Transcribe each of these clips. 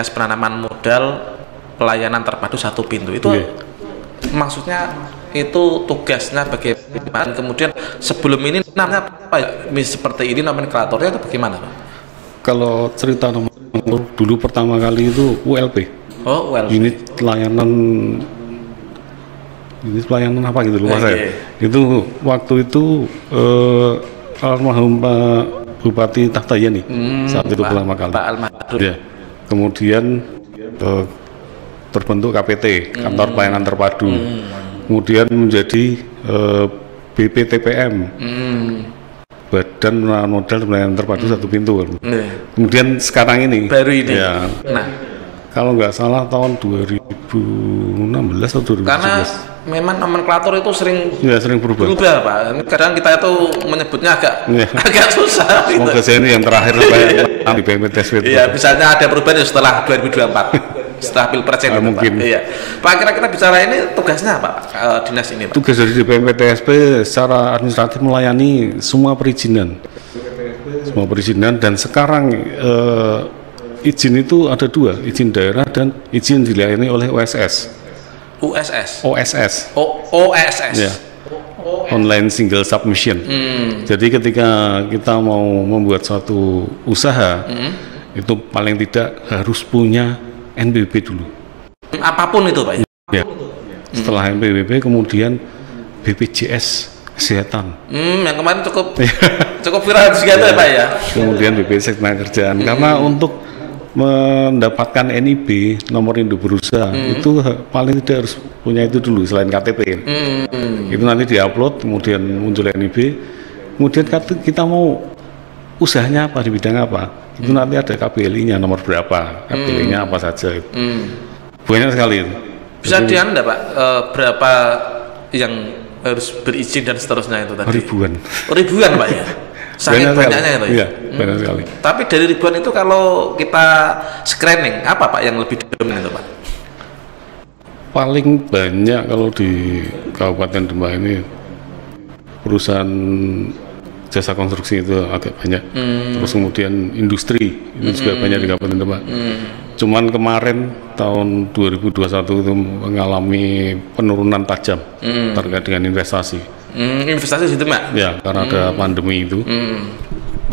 Dinas Penanaman Modal Pelayanan Terpadu Satu Pintu itu maksudnya itu tugasnya bagaimana, kemudian sebelum ini namanya apa ya, seperti ini nomenklaturnya itu bagaimana Pak? Kalau cerita nomor dulu pertama kali itu ULP. Oh, ULP. Ini pelayanan apa gitu lupa saya. Itu waktu itu almarhum Pak Bupati Tahtayani saat itu pertama kali. Pak Almarhum. Ya. Kemudian terbentuk KPT, Kantor Pelayanan Terpadu. Kemudian menjadi BPTPM, Badan Penanaman Modal Pelayanan Terpadu Satu Pintu. Kemudian sekarang ini baru ini. Ya, nah, kalau nggak salah tahun 2016 atau 2017. Karena memang nomenklatur itu sering berubah Pak. Kadang kita itu menyebutnya agak susah. Semoga gitu. saya ini yang terakhir di BMPTSP. Iya, misalnya ada perubahan setelah 2024. Setelah Pilpres ini mungkin. Pak. Iya. Pak, kira-kira bicara ini tugasnya apa dinas ini Pak? Tugas dari BMPTSP secara administratif melayani semua perizinan. Dan sekarang izin itu ada dua, izin daerah dan izin dilayani oleh OSS. Ya. Online Single Submission. Jadi ketika kita mau membuat suatu usaha, itu paling tidak harus punya NPWP dulu. Apapun itu Pak. Ya. Setelah NPWP kemudian BPJS Kesehatan. Yang kemarin cukup viral juga ya Pak ya. Kemudian BPJS Ketenagakerjaan. Karena untuk mendapatkan NIB, nomor induk berusaha, itu paling tidak harus punya itu dulu selain KTP. Itu nanti diupload, kemudian muncul NIB. Kemudian kita mau usahanya apa, di bidang apa, itu nanti ada KBLI-nya nomor berapa, KBLI-nya apa saja. Banyak sekali itu. Bisa dianda Pak, berapa yang harus berizin dan seterusnya itu tadi? Ribuan Pak ya? Sangat banyaknya itu ya? Iya, banyak sekali. Tapi dari ribuan itu kalau kita screening, apa Pak yang lebih dominan itu Pak? Paling banyak kalau di Kabupaten Demak ini perusahaan jasa konstruksi itu agak banyak. Terus kemudian industri itu juga banyak di Kabupaten Demak. Cuman kemarin tahun 2021 itu mengalami penurunan tajam terkait dengan investasi. Investasi di Demak? Ya, karena ada pandemi itu.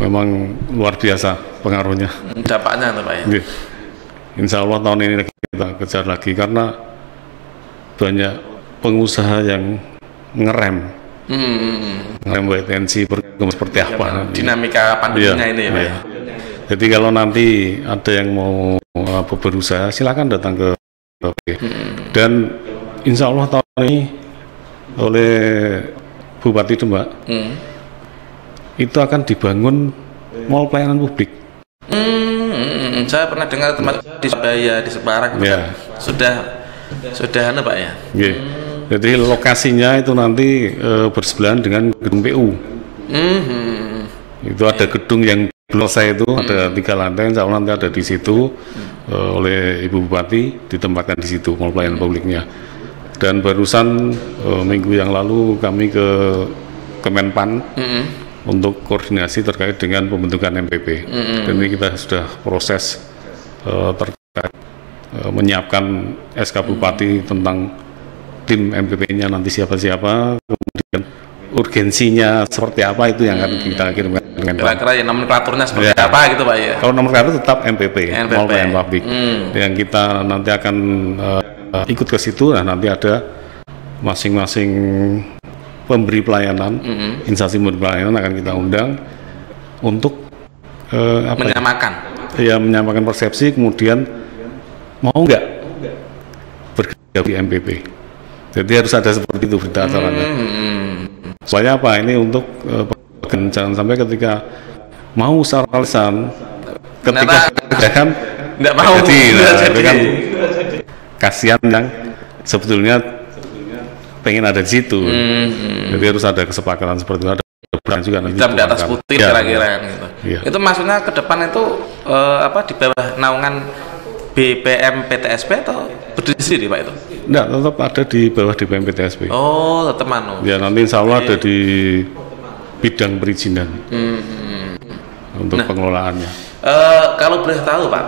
Memang luar biasa pengaruhnya. Dampaknya Pak ya? Insya Allah tahun ini kita kejar lagi karena banyak pengusaha yang ngerem wait and see seperti apa dinamika pandeminya ini ya Pak ya. Jadi kalau nanti ada yang mau berusaha silakan datang ke dan insya Allah tahun ini oleh Bupati Demak itu akan dibangun mall pelayanan publik. Saya pernah dengar tempat di Surabaya, di Semarang ya. sudah Pak ya. Jadi lokasinya itu nanti bersebelahan dengan gedung PU. Itu ada gedung yang belum selesai itu ada 3 lantai, insya Allah nanti ada di situ oleh Ibu Bupati ditempatkan di situ mall pelayanan publiknya. Dan barusan minggu yang lalu kami ke Kemenpan untuk koordinasi terkait dengan pembentukan MPP. Dan ini kita sudah proses terkait menyiapkan SK Bupati tentang tim MPP-nya nanti siapa-siapa, kemudian urgensinya seperti apa itu yang akan kita kirimkan. Kira-kira ya nomenklaturnya seperti apa gitu Pak ya? Kalau nomenklatur tetap MPP, mall pelayanan publik. Yang kita nanti akan ikut ke situ, nah nanti ada masing-masing pemberi pelayanan, instansi pemberi pelayanan akan kita undang untuk menyamakan persepsi, kemudian mau nggak bergabung di MPP. Jadi harus ada seperti itu berita acaranya. Soalnya apa? Ini untuk jangan sampai ketika mau secara lisan, ketika kan nggak mau jadi kan kasihan yang sebetulnya pengen ada di situ. Jadi harus ada kesepakatan seperti itu. Ada peran juga nanti. Hitam di atas putih kira-kira gitu. Itu maksudnya ke depan itu di bawah naungan BPM PTSP atau berdiri sendiri Pak itu? Enggak, tetap ada di bawah BPM PTSP. Oh, tetap Ya nanti insya Allah ada di bidang perizinan untuk pengelolaannya. Kalau boleh tahu Pak,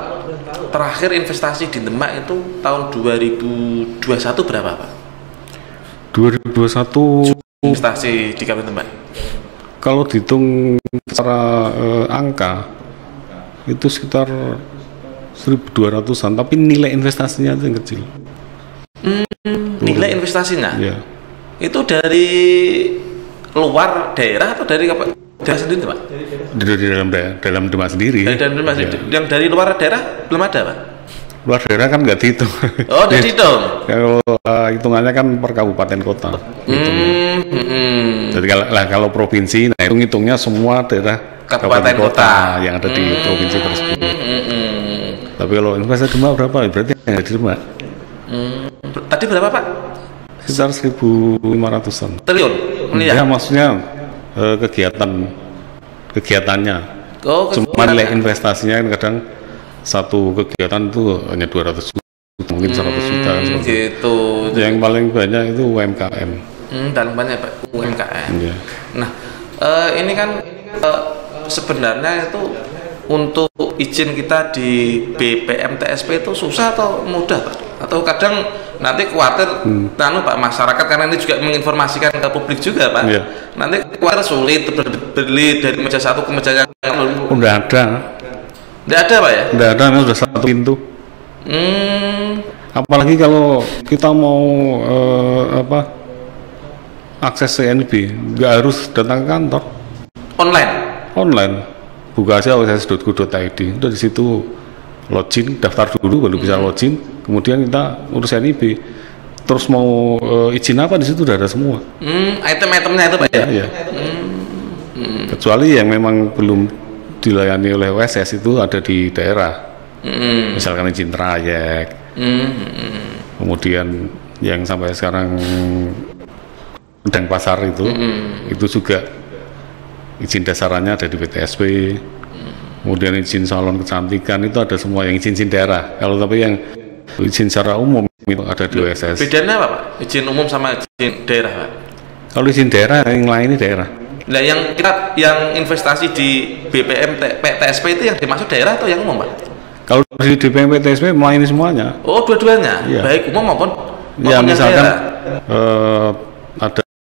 terakhir investasi di Demak itu tahun 2021 berapa Pak? 2021 Investasi di Kabupaten Demak. kalau dihitung secara angka itu sekitar 1.200-an, tapi nilai investasinya itu yang kecil. Nilai investasinya? Ya. Itu dari luar daerah atau dari daerah sendiri Pak? Dari dalam Demak sendiri. Dari dalam Demak sendiri. Yang dari luar daerah belum ada Pak? Luar daerah kan nggak dihitung. Oh, nggak dihitung. Kalau hitungannya kan per kabupaten kota. Jadi kalau provinsi, nah itu ngitungnya semua daerah kabupaten kota yang ada di provinsi tersebut. Tapi kalau investasi Demak berapa? Berarti yang ada di Demak. Tadi berapa Pak? Sekitar 1.500-an. Triliun? Ya, maksudnya kegiatannya. Oh, cuma nilai investasinya kan kadang satu kegiatan itu hanya 200 juta, mungkin 100 juta. Gitu. Yang paling banyak itu UMKM. Paling banyak Pak, UMKM. Ya. Nah, ini kan sebenarnya itu untuk izin kita di BPM TSP itu susah atau mudah Pak? Atau kadang nanti khawatir Pak masyarakat, karena ini juga menginformasikan ke publik juga Pak. Yeah. Nanti khawatir sulit beli dari meja satu ke meja yang lain. Udah ada. Tidak ada Pak ya? Udah ada, sudah satu pintu. Apalagi kalau kita mau akses CNB, nggak harus datang ke kantor. Online. Buka aja wss.go.id. Udah di situ login, daftar dulu baru bisa login. Kemudian kita urus NIB. Terus mau izin apa di situ udah ada semua. Item-itemnya itu Pak ya? Iya. Kecuali yang memang belum dilayani oleh WSS itu ada di daerah. Misalkan izin trayek. Kemudian yang sampai sekarang pedang pasar itu juga izin dasarannya ada di PTSP. Kemudian izin salon kecantikan itu ada semua yang izin daerah. Kalau tapi yang izin secara umum itu ada di WSS. Bedanya apa Pak? Izin umum sama izin daerah Pak? Kalau izin daerah yang lain ini daerah. Nah yang investasi di BPM TSP itu yang dimaksud daerah atau yang umum Pak? Kalau di BPM TSP melayani semuanya. Oh, dua-duanya? Iya. Baik umum maupun ya, misalkan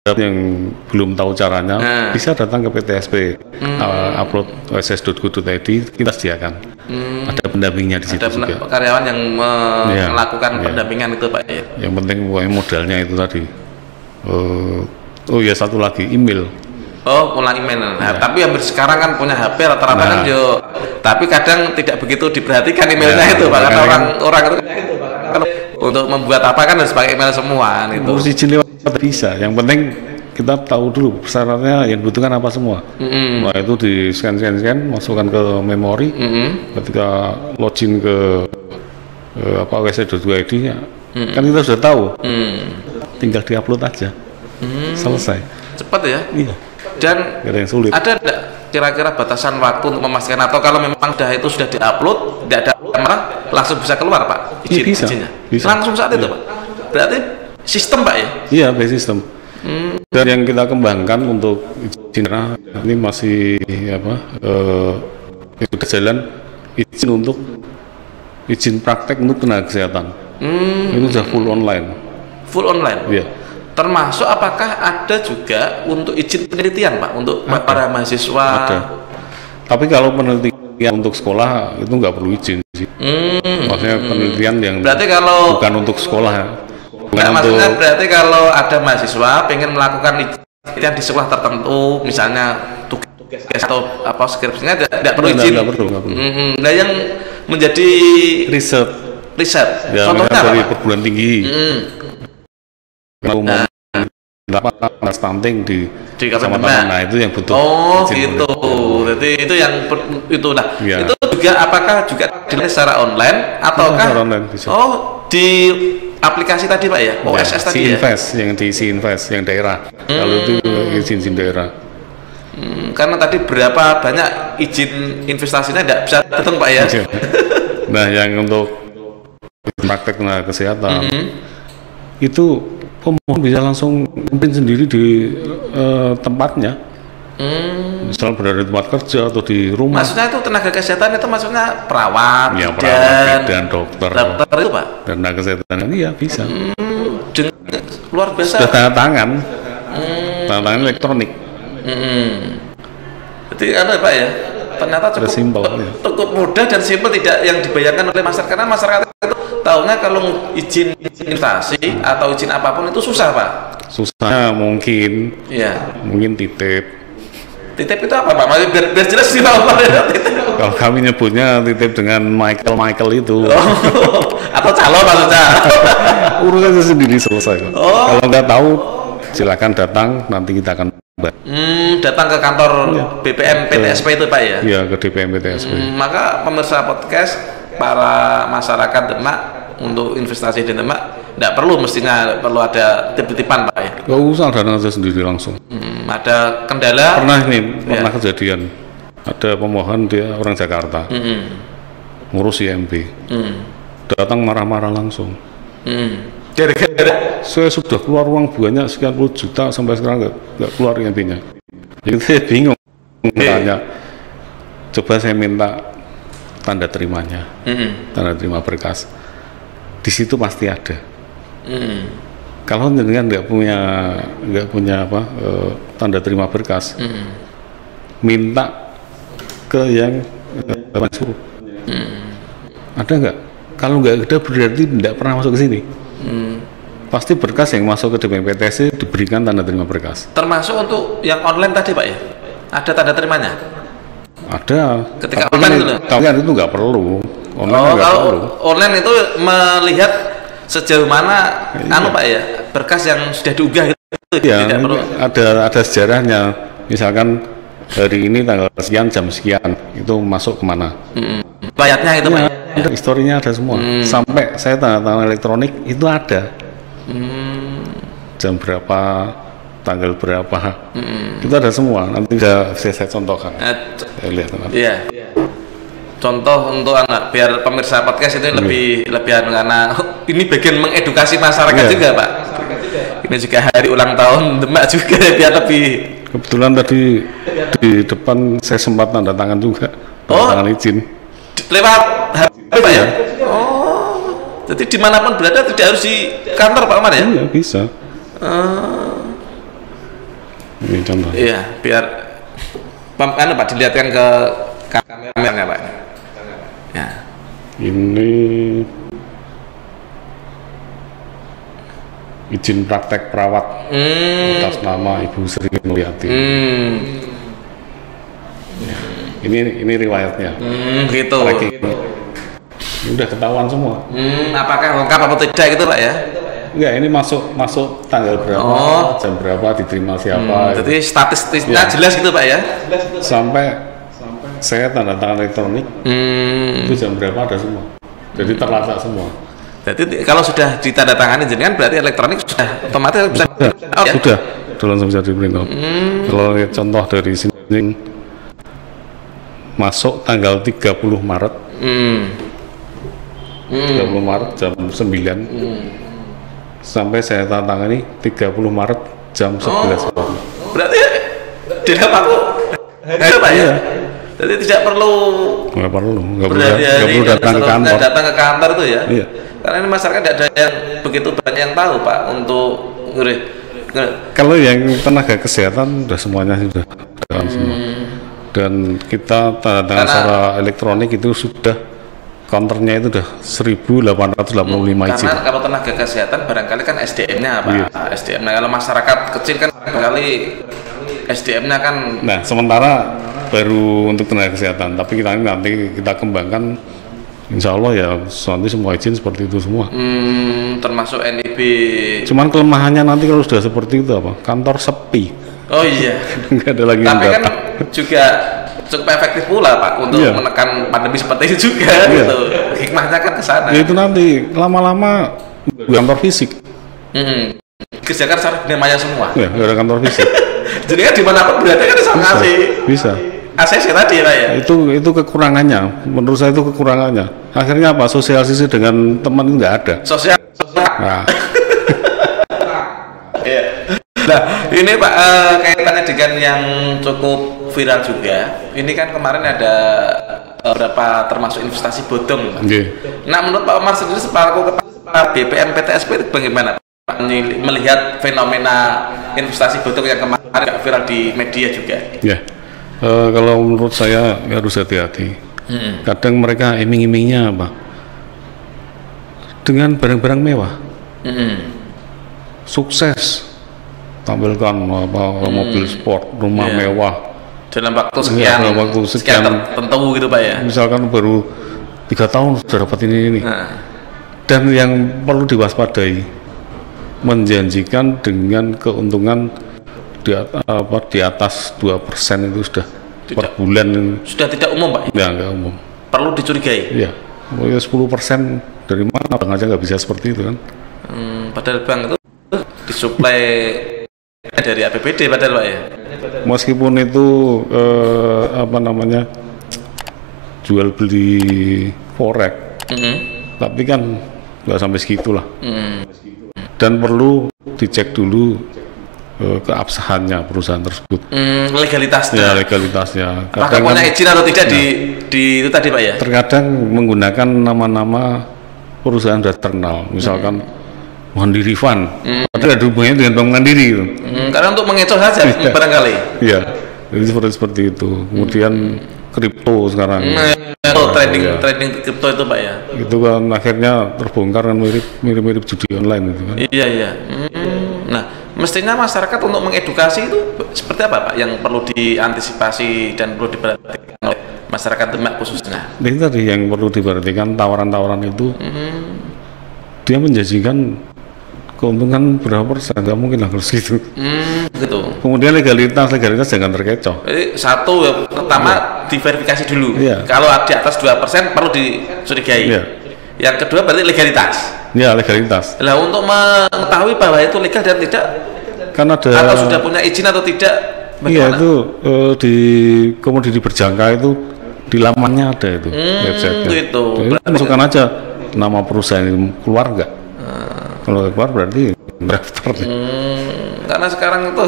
ada yang belum tahu caranya, bisa datang ke PTSP, upload wss.go.id, kita sediakan. Ada pendampingnya di situ juga. Ada karyawan yang melakukan pendampingan itu Pak ya? Yang penting modalnya itu tadi. Oh ya, satu lagi, email. Oh, pulang email. Nah, tapi hampir sekarang kan punya HP rata-rata kan yo. Tapi kadang tidak begitu diperhatikan emailnya itu Pak, karena orang itu kan untuk membuat apa kan harus pakai email semua gitu. Urus izin lewat bisa. Yang penting kita tahu dulu syaratnya yang dibutuhkan apa semua. Nah, itu di scan, masukkan ke memori. Ketika login ke wss.go.id kan kita sudah tahu. Tinggal diupload aja. Selesai. Cepat ya? Iya. Dan ada yang sulit. Ada enggak kira-kira batasan waktu untuk memastikan, atau kalau memang itu sudah diupload tidak ada kamera langsung bisa keluar Pak izinnya? Bisa. Langsung saat itu Pak? Berarti sistem Pak ya? Iya, by sistem. Dan yang kita kembangkan untuk izin ini masih sudah jalan izin untuk izin praktek untuk tenaga kesehatan. Itu sudah full online. Full online? Iya. Termasuk apakah ada juga untuk izin penelitian Pak untuk para mahasiswa? Ada. Tapi kalau penelitian untuk sekolah itu nggak perlu izin sih. Maksudnya penelitian yang berarti kalau bukan untuk sekolah. Maksudnya berarti kalau ada mahasiswa pengen melakukan penelitian di sekolah tertentu, misalnya tugas atau apa skripsinya tidak perlu izin. Nggak perlu. Nah, yang menjadi riset. Ya, contohnya dari apa? perguruan tinggi. Stunting di Kabupaten. Nah, itu yang butuh. Oh, gitu. Jadi itu yang itu ya. Itu juga apakah juga dilakukan secara online ataukah? Secara online bisa. Oh, di aplikasi tadi Pak ya? OSS tadi ya? Si-Invest yang daerah. Kalau itu izin daerah. Karena tadi berapa banyak izin investasinya tidak bisa datang Pak ya? Nah, yang untuk praktek tenaga kesehatan itu pemohon bisa langsung memimpin sendiri di tempatnya. Misal berada di tempat kerja atau di rumah. Maksudnya itu tenaga kesehatan itu maksudnya perawat, Ya, dan dokter itu Pak? dan tenaga kesehatan, iya bisa. Luar biasa. Sudah tanda tangan, tanda tangan elektronik. Jadi Pak ya, ternyata cukup mudah dan simpel, tidak yang dibayangkan oleh masyarakat. Karena masyarakat itu tahunya kalau izin investasi atau izin apapun itu susah Pak. Susahnya mungkin titip. Titip itu apa Pak? Biar jelas sih Pak. Kalau kami nyebutnya titip dengan Michael itu. Atau calon maksudnya. Urusannya sendiri selesai. Kalau nggak tahu silakan datang, nanti kita akan datang ke kantor BPM PTSP itu Pak ya? Iya, ke DPM PTSP. Maka pemirsa podcast, para masyarakat Demak untuk investasi di Demak tidak perlu mestinya perlu ada titip-titipan Pak ya? Nggak usah, datang aja sendiri langsung. Ada kendala? Pernah kejadian. Ada pemohon, dia orang Jakarta, ngurus IMB, datang marah-marah langsung. Saya sudah keluar uang banyak sekian puluh juta sampai sekarang nggak keluar IMB-nya. Jadi saya bingung tanya. Coba saya minta tanda terimanya, tanda terima berkas. Di situ pasti ada. Kalau jenengan nggak punya tanda terima berkas, minta ke yang suruh. Ada nggak? Kalau nggak ada berarti tidak pernah masuk ke sini. Pasti berkas yang masuk ke DPM PTSP diberikan tanda terima berkas. Termasuk untuk yang online tadi Pak ya? Ada tanda terimanya? Ada. Ketika online itu loh? Tapi itu nggak perlu. Online kalau perlu. Online itu melihat sejauh mana Pak ya, berkas yang sudah diunggah itu tidak perlu. Ada sejarahnya. Misalkan hari ini tanggal sekian jam sekian itu masuk kemana? Bayatnya itu Pak ya? Ada historinya, ada semua. Sampai saya tanda tangan elektronik itu ada. Jam berapa, tanggal berapa, itu ada semua. Nanti bisa saya contohkan. Saya lihat nanti. Iya. Contoh untuk anak, biar pemirsa podcast itu lebih karena ini bagian mengedukasi masyarakat juga Pak. Ini juga hari ulang tahun Demak juga, biar lebih. Kebetulan tadi di depan saya sempat tanda tangan juga, tanda tangan izin. Lewat HP Pak ya? Jadi dimanapun berada tidak harus di kantor Pak Umar ya? Iya, bisa. Ini contoh. Iya, biar Pak dilihatkan ke kameranya Pak. Ya. Ini izin praktek perawat atas nama Ibu Sri Mulyati. Ini riwayatnya. Gitu. Ini udah ketahuan semua. Apakah lengkap atau tidak gitu Pak ya? Enggak, ini masuk tanggal berapa, jam berapa, diterima siapa. Jadi statistiknya jelas gitu Pak ya? Sampai saya tanda tangan elektronik, itu jam berapa ada semua. Jadi terlacak semua. Jadi kalau sudah ditandatangani jenengan berarti elektronik sudah otomatis bisa. Sudah langsung bisa diprint out. Kalau lihat contoh dari sini, masuk tanggal 30 Maret. 30 Maret jam 9. Sampai saya tanda tangani 30 Maret jam 11. Berarti tidak waktu Pak ya? Jadi tidak perlu perlu datang ke kantor itu ya? Iya. Karena ini masyarakat tidak ada yang begitu banyak yang tahu Pak untuk kalau yang tenaga kesehatan sudah semuanya sudah dalam semua. Dan kita tanda tangan secara elektronik itu sudah counternya itu sudah 1.885 izin. Karena kalau tenaga kesehatan barangkali kan SDM-nya Pak. Iya. SDM-nya kalau masyarakat kecil kan barangkali SDM-nya kan. Nah, sementara baru untuk tenaga kesehatan, tapi nanti kita kembangkan, insya Allah ya nanti semua izin seperti itu semua. Termasuk NIB. Cuman kelemahannya nanti kalau sudah seperti itu apa? Kantor sepi. Oh iya. Nggak ada lagi. Tapi kan juga cukup efektif pula Pak untuk menekan pandemi seperti itu juga gitu. Hikmahnya kan ke sana. Ya itu nanti lama-lama kantor fisik. Kerjakan secara dunia maya semua. Ya, nggak ada kantor fisik. Jadi kan dimanapun berada kan bisa ngasih. Bisa. ACC tadi Pak ya. Itu kekurangannya. Menurut saya itu kekurangannya. Akhirnya apa? Sosialisasi dengan teman nggak ada. Sosial. Nah. Iya. Nah, ini Pak, kaitannya dengan yang cukup viral juga. Ini kan kemarin ada beberapa termasuk investasi bodong. Okay. Nah, menurut Pak Omar sendiri selaku Kepala BPN PTSP itu bagaimana Pak melihat fenomena investasi bodong yang kemarin agak viral di media juga? Ya, kalau menurut saya harus hati-hati. Kadang mereka iming-imingnya apa? Dengan barang-barang mewah. Sukses. Tampilkan mobil sport, rumah mewah dalam waktu sekian, sekian tertentu gitu Pak ya. Misalkan baru 3 tahun sudah dapat ini. Dan yang perlu diwaspadai, menjanjikan dengan keuntungan di atas 2% itu sudah per bulan. Sudah tidak umum Pak? Ya, nggak umum. Perlu dicurigai? Iya, 10% dari mana bank aja nggak bisa seperti itu kan? Padahal bank itu disuplai dari APBD padahal Pak ya. Meskipun itu jual beli forex, tapi kan nggak sampai segitulah. Dan perlu dicek dulu keabsahannya perusahaan tersebut. Legalitasnya. Ya, legalitasnya. Apakah punya izin atau tidak di itu tadi Pak ya? Terkadang menggunakan nama-nama perusahaan sudah terkenal, misalkan Mandiri Fund, padahal ada hubungannya dengan Bank Mandiri itu. Karena untuk mengecoh saja barangkali. Iya, jadi seperti itu. Kemudian kripto sekarang. Trading kripto itu Pak ya. Itu kan akhirnya terbongkar kan mirip judi online itu kan. Iya. Nah, mestinya masyarakat untuk mengedukasi itu seperti apa Pak yang perlu diantisipasi dan perlu diperhatikan oleh masyarakat Demak khususnya? Ini tadi yang perlu diperhatikan, tawaran-tawaran itu dia menjanjikan keuntungan berapa persen, nggak mungkin lah harus gitu. Gitu. Kemudian legalitas jangan terkecoh. Jadi satu pertama diverifikasi dulu. Kalau di atas 2% perlu dicurigai. Yang kedua berarti legalitas. Ya, legalitas. Lah untuk mengetahui bahwa itu legal dan tidak, kan ada atau sudah punya izin atau tidak, bagaimana? Iya, itu di komoditi berjangka itu di lamannya ada itu website-nya. Gitu. Jadi masukkan aja nama perusahaan ini keluar nggak? Kalau keluar berarti daftar. Karena sekarang itu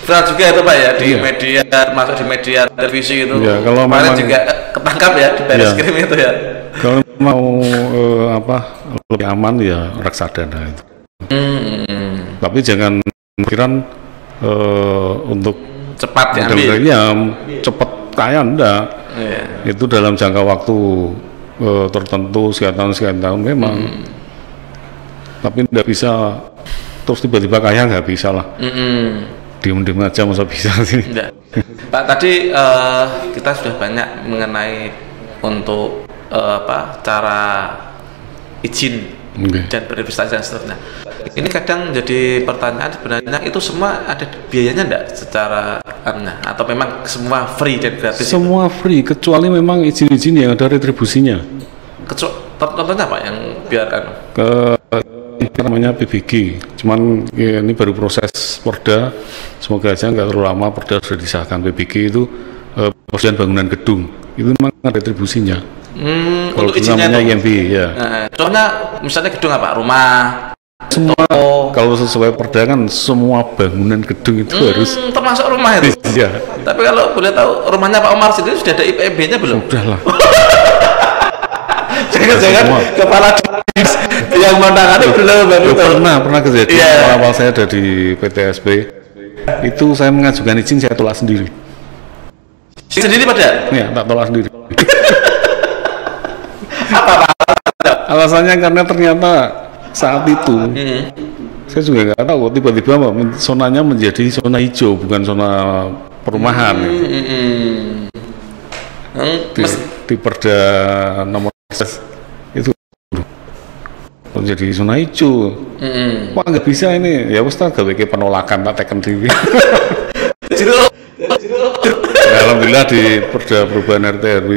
viral juga itu Pak ya di media, masuk di media televisi itu. Ya, kalau kemarin memang, juga ketangkap ya di baris krim itu ya. Kalau mau lebih aman ya reksadana itu. Tapi jangan pikiran untuk cepat diambil. Ya, cepat kaya enggak. Itu dalam jangka waktu tertentu sekian tahun memang. Tapi enggak bisa terus tiba-tiba kaya, nggak bisa lah. Diem-diem aja masa bisa sih. Pak, tadi kita sudah banyak mengenai untuk cara izin dan berinvestasi dan seterusnya. Ini kadang jadi pertanyaan, sebenarnya itu semua ada biayanya enggak secara atau memang semua free dan gratis? Semua free kecuali memang izin-izin yang ada retribusinya. Contohnya Pak yang biarkan? Namanya PBG, cuman ini baru proses Perda, semoga aja nggak terlalu lama Perda sudah disahkan. PBG itu pekerjaan bangunan gedung, itu memang ada retribusinya. Untuk izinnya namanya IMB ya. Contohnya misalnya gedung apa? Rumah? Semua kalau sesuai Perda kan semua bangunan gedung itu harus termasuk rumah itu. Iya. Tapi kalau boleh tahu rumahnya Pak Omar sendiri sudah ada IPB-nya belum? Sudah lah. Jangan kepala yang menangani belum pernah kejadian awal saya ada di PTSP itu saya mengajukan izin, saya tolak sendiri pada? Ya, tak tolak sendiri. Apa alasannya? Karena ternyata saat itu saya juga nggak tahu, tiba-tiba zonanya menjadi zona hijau bukan zona perumahan. Di Perda nomor itu menjadi zona hijau. Wah, nggak bisa ini. Ya wes tak gawe penolakan, tak tekan diri. Ya, alhamdulillah di Perda Perubahan RT RW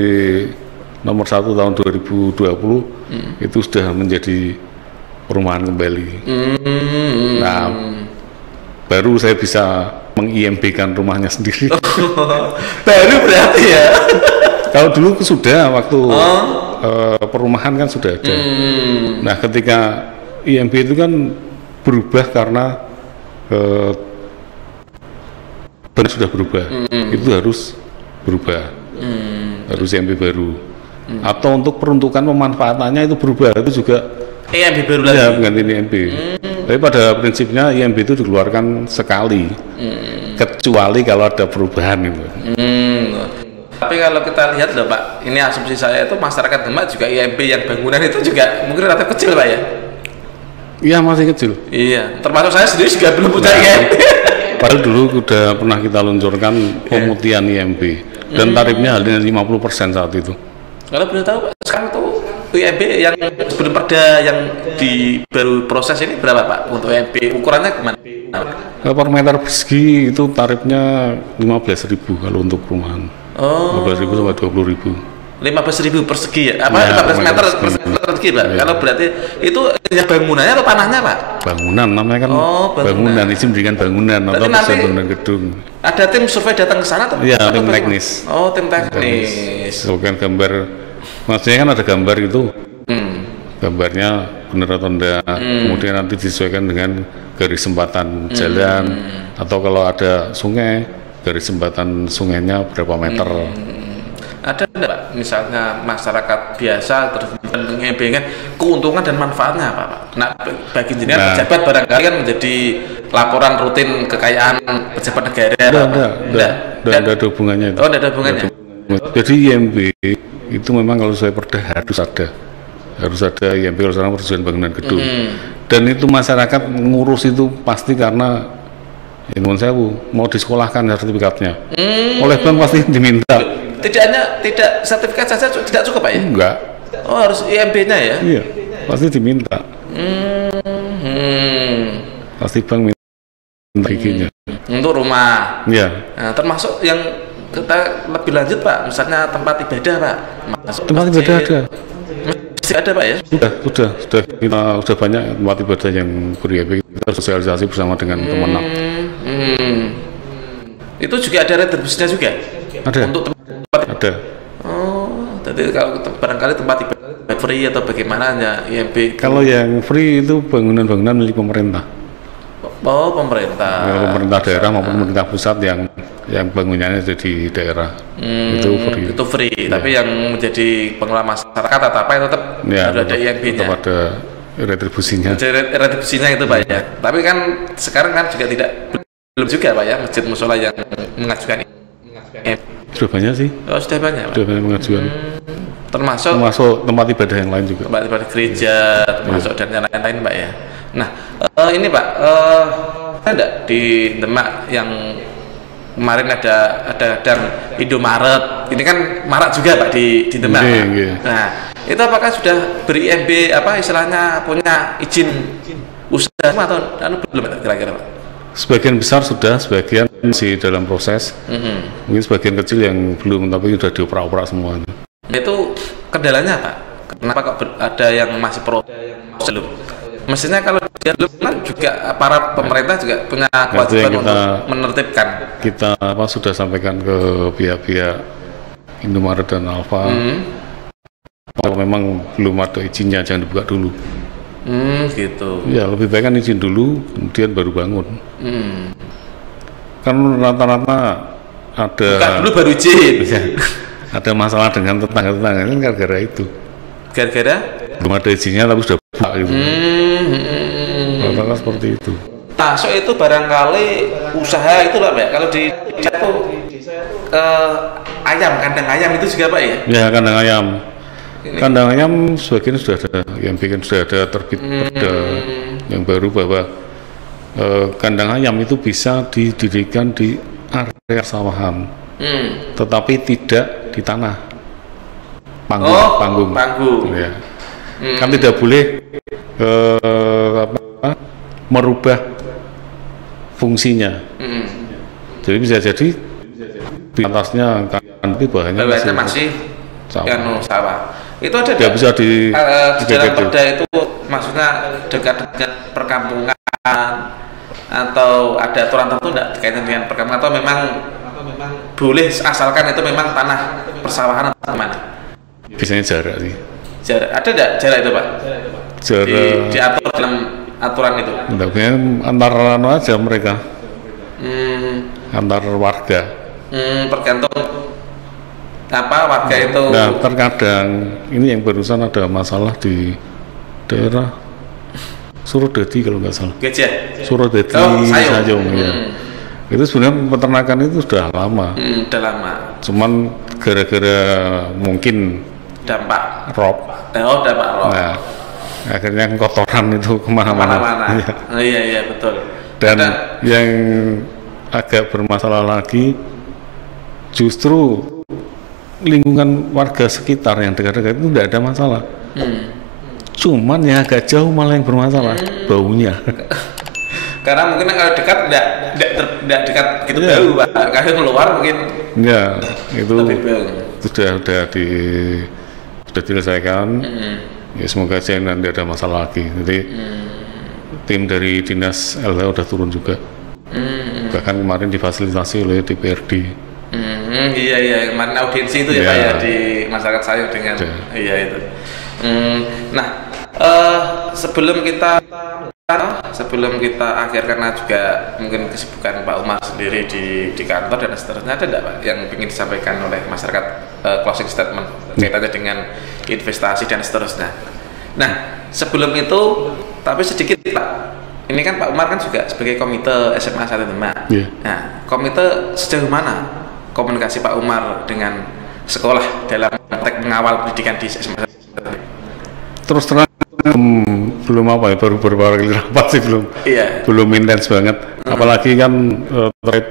nomor 1 tahun 2020 itu sudah menjadi perumahan kembali. Nah, baru saya bisa meng-IMB-kan rumahnya sendiri. Baru berarti ya? Kalau dulu sudah waktu perumahan kan sudah ada. Nah, ketika IMB itu kan berubah karena benar sudah berubah, itu harus berubah, harus IMB baru. Atau untuk peruntukan pemanfaatannya itu berubah, itu juga IMB baru lagi. Ya, ganti IMB. Tapi pada prinsipnya IMB itu dikeluarkan sekali, kecuali kalau ada perubahan itu. Tapi kalau kita lihat loh Pak, ini asumsi saya itu masyarakat Demak juga IMB yang bangunan itu juga mungkin relatif kecil Pak ya? Iya, masih kecil. Iya, termasuk saya sendiri juga belum punya IMB. Padahal dulu sudah pernah kita luncurkan pemutihan IMB dan tarifnya hanya 50% saat itu. Kalau boleh tahu Pak, sekarang tuh IMB yang sebelum perda yang di baru proses ini berapa Pak untuk IMB? Ukurannya gimana? Per meter persegi itu tarifnya 15.000 kalau untuk perumahan. 15.000 sampai 20.000. 15.000 persegi ya? Apa 15 meter persegi Pak? Ya. Kalau berarti itu ya bangunannya atau tanahnya Pak? Bangunan namanya kan. Bangunan, izin mendirikan bangunan atau bangunan gedung. Ada tim survei datang ke sana atau? Iya, tim teknis. Oh, tim teknis. Bukan gambar, maksudnya kan ada gambar itu. Gambarnya benar atau enggak, kemudian nanti disesuaikan dengan garis jembatan jalan, atau kalau ada sungai, garis jembatan sungainya berapa meter. Ada enggak Pak, misalnya masyarakat biasa terus mengebengkan keuntungan dan manfaatnya apa Pak? Nah, bagi jenengan pejabat barangkali kan menjadi laporan rutin kekayaan pejabat negara. Tidak ada hubungannya itu. Oh, tidak ada hubungannya. Jadi IMB itu memang kalau saya perda harus ada IMB kalau sekarang persetujuan bangunan gedung. Dan itu masyarakat ngurus itu pasti karena ya nuwun sewu, mau disekolahkan sertifikatnya. Oleh bank pasti diminta. Tidak sertifikat saja tidak cukup Pak ya? Enggak. Oh, harus IMB-nya ya? Iya, pasti diminta. Pasti bank minta izinnya. Untuk rumah. Iya. Nah, termasuk yang kita lebih lanjut Pak, misalnya tempat ibadah Pak. Tempat ibadah ada. Masih ada Pak ya? Sudah kita sudah banyak tempat ibadah yang ber-IMB, kita sosialisasi bersama dengan Kemenang. Itu juga ada retribusinya juga? Ada. Untuk tempat ada. Oh, jadi kalau barangkali tempat ibadah free atau bagaimana ya IMB? Kalau yang free itu bangunan-bangunan milik pemerintah. Oh, pemerintah. Ya, pemerintah daerah maupun pemerintah pusat yang bangunannya ada di daerah. Itu free. Itu free, ya. Tapi yang menjadi pengelola masyarakat atau apa itu tetap harus ada IMB-nya. Tetap ada retribusinya. Retribusinya itu Pak ya. Tapi kan sekarang kan juga belum juga Pak ya masjid musola yang mengajukan IMB. Sudah banyak sih. Oh, sudah banyak Pak. Sudah banyak mengajukan. Termasuk tempat ibadah yang lain juga. Tempat ibadah gereja, termasuk dan yang lain-lain Pak ya. Nah, ini Pak, ada di Demak yang kemarin ada Indomaret. Ini kan marak juga Pak di Demak. Nah, itu apakah sudah beri IMB apa istilahnya punya izin usaha atau belum kira-kira Pak? Sebagian besar sudah, sebagian masih dalam proses. Mungkin sebagian kecil yang belum, tapi sudah dioperak-operak semua. Itu kendalanya Pak? Kenapa kok ada yang masih belum? Mestinya kalau dia belum kan juga para pemerintah juga punya kewajiban untuk menertibkan. Kita sudah sampaikan ke pihak-pihak Indomaret dan Alfa. Kalau memang belum ada izinnya jangan dibuka dulu. Gitu. Ya lebih baik kan izin dulu, kemudian baru bangun. Kan rata-rata ada. Bukan dulu baru izin. Ada masalah dengan tetangga-tetangga kan gara-gara itu. Gara-gara? Belum ada izinnya tapi sudah buka gitu. Rata-rata seperti itu. Masuk itu barangkali usaha itu Pak ya. Kalau di jatuh ayam, kandang ayam itu juga Pak ya? Ya kandang ayam. Kandang ayam sebagian sudah ada, yang bikin sudah ada terbit perda yang baru bahwa kandang ayam itu bisa didirikan di area sawahan, tetapi tidak di tanah panggung. Ya. Kan tidak boleh merubah fungsinya. Jadi bisa jadi di atasnya kan bahannya masih sawah. Itu ada tidak bisa di dalam perda itu maksudnya dekat dengan perkampungan atau ada aturan tertentu tidak kaitan dengan perkampungan atau memang boleh asalkan itu memang tanah persawahan atau mana? Biasanya jarak sih. Jarak ada tidak jarak itu Pak? Jarak diatur dalam aturan itu? Hendaknya antar anu aja mereka, antar warga. Tergantung apa warga itu. Nah, terkadang ini yang barusan ada masalah di daerah Surodadi kalau nggak salah. Gajah. Surodadi, Sayung ya. Itu sebenarnya peternakan itu sudah lama. Udah lama. Cuman gara-gara mungkin dampak rob. Dampak rob. Nah, akhirnya kotoran itu kemana-mana. Ya. Oh, iya betul. Dan yang agak bermasalah lagi justru lingkungan warga sekitar yang dekat-dekat itu tidak ada masalah. Cuman yang agak jauh malah yang bermasalah, baunya. Karena mungkin kalau dekat tidak dekat gitu bau, Pak. Kalau keluar mungkin. Ya, itu sudah diselesaikan. Ya semoga aja nanti ada masalah lagi. Jadi tim dari dinas LH udah turun juga. Bahkan kemarin difasilitasi oleh DPRD. Iya kemarin audiensi itu ya Pak ya di masyarakat Sayung dengan iya itu. Nah sebelum kita akhir karena juga mungkin kesibukan Pak Umar sendiri di kantor dan seterusnya, ada enggak Pak yang ingin disampaikan oleh masyarakat closing statement kaitannya dengan investasi dan seterusnya. Nah sebelum itu tapi sedikit Pak, ini kan Pak Umar kan juga sebagai komite SMA 1 Demak. Nah komite sejauh mana komunikasi Pak Umar dengan sekolah dalam konteks mengawal pendidikan di SMA 1 Demak? Terus terang belum apa ya, baru beberapa kali rapat sih belum intens banget. Apalagi kan terkait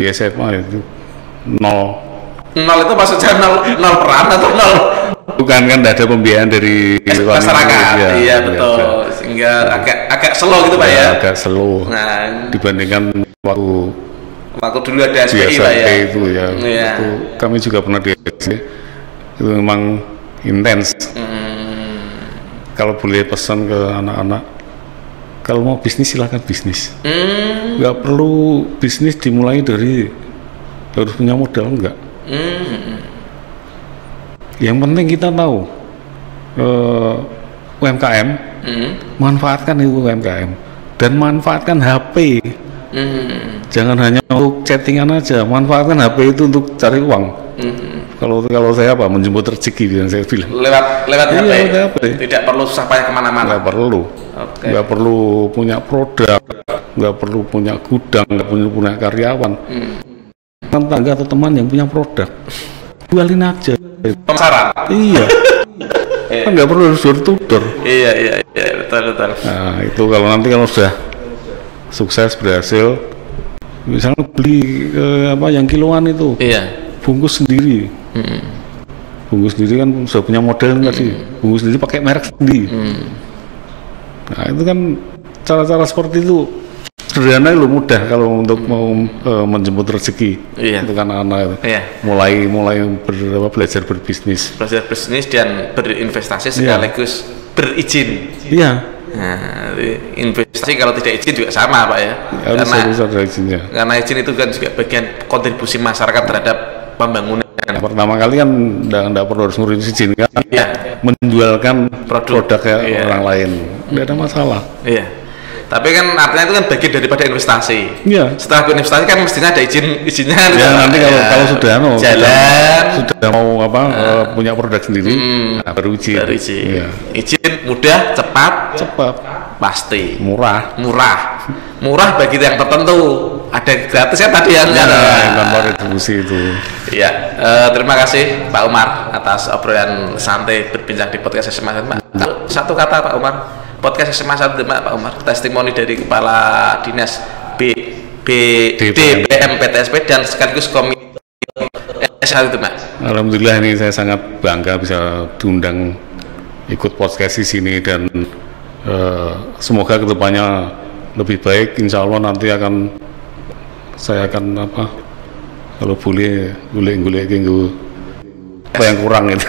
di SMA itu nol itu maksudnya nol peran atau nol? Bukan, kan tidak ada pembiayaan dari masyarakat. Iya betul. Sehingga agak slow gitu Pak ya. Agak slow. Nah, dibandingkan waktu dulu ada SPI Pak ya. Itu ya. Itu kami juga pernah di SPI. Itu memang intens. Kalau boleh pesan ke anak-anak, kalau mau bisnis silakan bisnis. Nggak perlu bisnis dimulai dari harus punya modal, enggak. Yang penting kita tahu UMKM, manfaatkan itu UMKM dan manfaatkan HP. Jangan hanya untuk chattingan aja, manfaatkan HP itu untuk cari uang. Kalau saya menjemput rezeki yang saya bilang. Lewat HP. Tidak perlu susah payah kemana-mana. Nggak perlu. Nggak perlu punya produk, nggak perlu punya gudang, nggak perlu punya karyawan. Tangga atau teman yang punya produk, jualin aja. Pemasaran. Iya. Kan nggak perlu harus door-to-door. Iya betul. Nah itu kalau sudah sukses berhasil, misalnya beli yang kiloan itu. Iya. Bungkus sendiri. Bungkus sendiri kan sudah punya model tadi. Bungkus sendiri pakai merek sendiri. Nah itu kan cara-cara seperti itu sederhana loh, mudah kalau untuk mau menjemput rezeki untuk anak-anak itu. Mulai belajar berbisnis. Belajar bisnis dan berinvestasi sekaligus berizin. Iya. Nah, investasi kalau tidak izin juga sama Pak ya. Harus ada izinnya. Karena izin itu kan juga bagian kontribusi masyarakat terhadap pembangunan. Pertama kali kan tidak perlu harus ngurus izin kan, menjualkan produknya orang lain, tidak ada masalah. Iya. Tapi kan artinya itu kan bagian daripada investasi. Iya. Setelah investasi kan mestinya ada izinnya. Ya nanti kalau sudah sudah mau punya produk sendiri, baru izin. Iya. Izin mudah, cepat, pasti. Murah bagi yang tertentu. Ada gratis ya tadi yang tanpa retribusi itu. Iya. Terima kasih Pak Umar atas obrolan santai berbincang di podcast SMA 1 Demak. Satu kata Pak Umar. Podcast SMA 1 Demak Pak Umar, testimoni dari Kepala Dinas DPM PTSP dan sekaligus Komite SMA 1 Demak. Alhamdulillah ini saya sangat bangga bisa diundang ikut podcast di sini dan semoga kedepannya lebih baik. Insya Allah nanti saya akan kalau boleh golek-golek apa yang kurang itu.